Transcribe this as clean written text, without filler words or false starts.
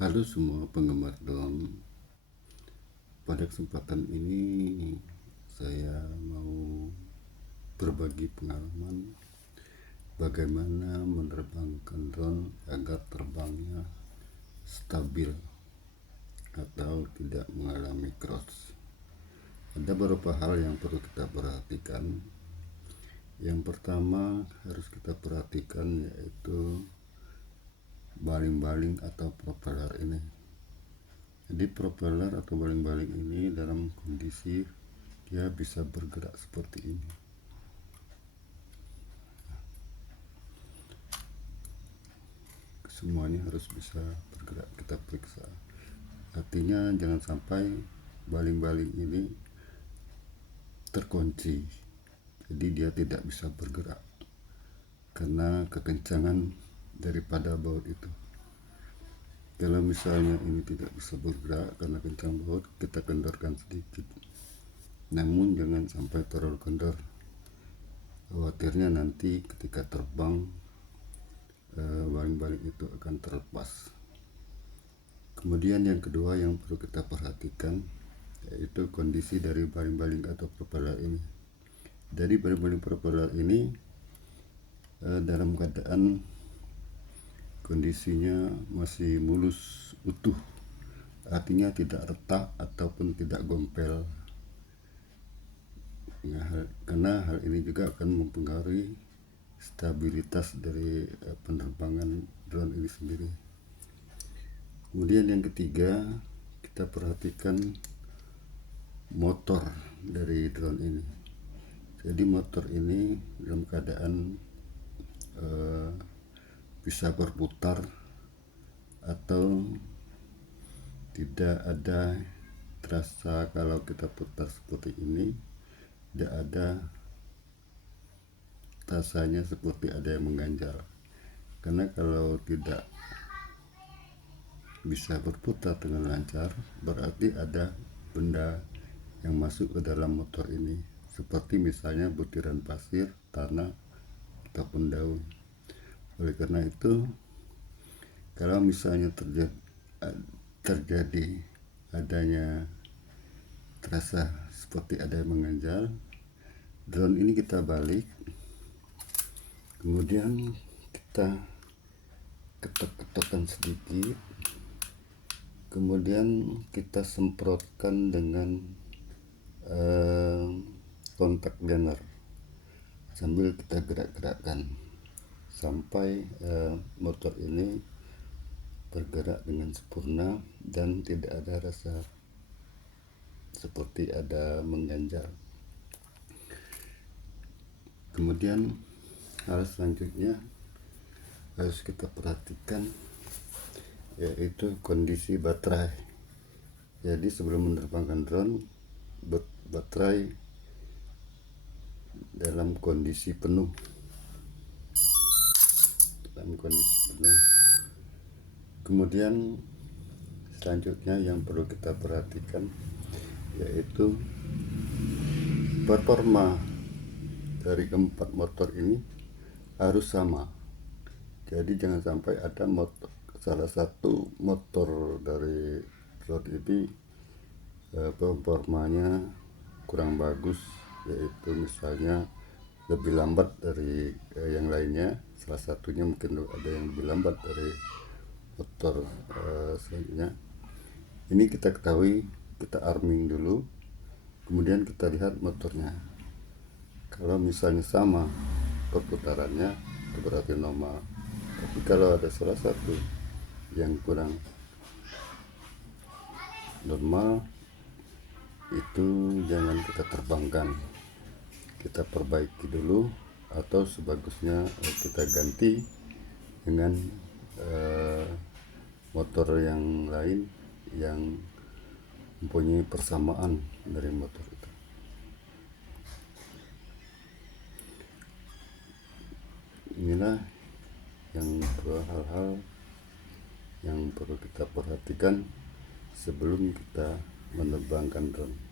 Halo semua penggemar drone. Pada kesempatan ini saya mau berbagi pengalaman bagaimana menerbangkan drone agar terbangnya stabil atau tidak mengalami crash. Ada beberapa hal yang perlu kita perhatikan. Yang pertama harus kita perhatikan yaitu baling-baling atau propeller ini. Jadi propeller atau baling-baling ini dalam kondisi dia bisa bergerak seperti ini. Semuanya harus bisa bergerak, kita periksa. Artinya jangan sampai baling-baling ini terkunci, jadi dia tidak bisa bergerak karena kekencangan daripada baut itu. Kalau misalnya ini tidak bisa bergerak karena kencang baut, kita kendorkan sedikit, namun jangan sampai terlalu kendor. Khawatirnya nanti ketika terbang baling-baling itu akan terlepas. Kemudian yang kedua yang perlu kita perhatikan yaitu kondisi dari baling-baling atau propeller ini. Jadi baling-baling propeller ini dalam keadaan kondisinya masih mulus utuh, artinya tidak retak ataupun tidak gompel. Karena hal ini juga akan mempengaruhi stabilitas dari penerbangan drone ini sendiri. Kemudian yang ketiga, kita perhatikan motor dari drone ini. Jadi motor ini dalam keadaan bisa berputar atau tidak ada terasa kalau kita putar seperti ini, tidak ada rasanya seperti ada yang mengganjal. Karena kalau tidak bisa berputar dengan lancar, berarti ada benda yang masuk ke dalam motor ini, seperti misalnya butiran pasir, tanah, ataupun daun. Oleh karena itu, kalau misalnya terjadi adanya terasa seperti ada yang mengganjal, drone ini kita balik, kemudian kita ketok-ketokkan sedikit, kemudian kita semprotkan dengan kontak liner sambil kita gerak-gerakkan sampai motor ini bergerak dengan sempurna dan tidak ada rasa seperti ada mengganjal. Kemudian hal selanjutnya harus kita perhatikan yaitu kondisi baterai. Jadi sebelum menerbangkan drone, baterai dalam kondisi penuh. Kemudian selanjutnya yang perlu kita perhatikan yaitu performa dari keempat motor ini harus sama. Jadi jangan sampai ada salah satu motor dari drone ini performanya kurang bagus, yaitu misalnya lebih lambat dari yang lainnya. Salah satunya mungkin ada yang lebih lambat dari motor selanjutnya. Ini kita ketahui, kita arming dulu, kemudian kita lihat motornya. Kalau misalnya sama perputarannya, itu berarti normal. Tapi kalau ada salah satu yang kurang normal, itu jangan kita terbangkan, kita perbaiki dulu, atau sebagusnya kita ganti dengan motor yang lain yang mempunyai persamaan dari motor itu. Inilah yang dua hal-hal yang perlu kita perhatikan sebelum kita menerbangkan drone.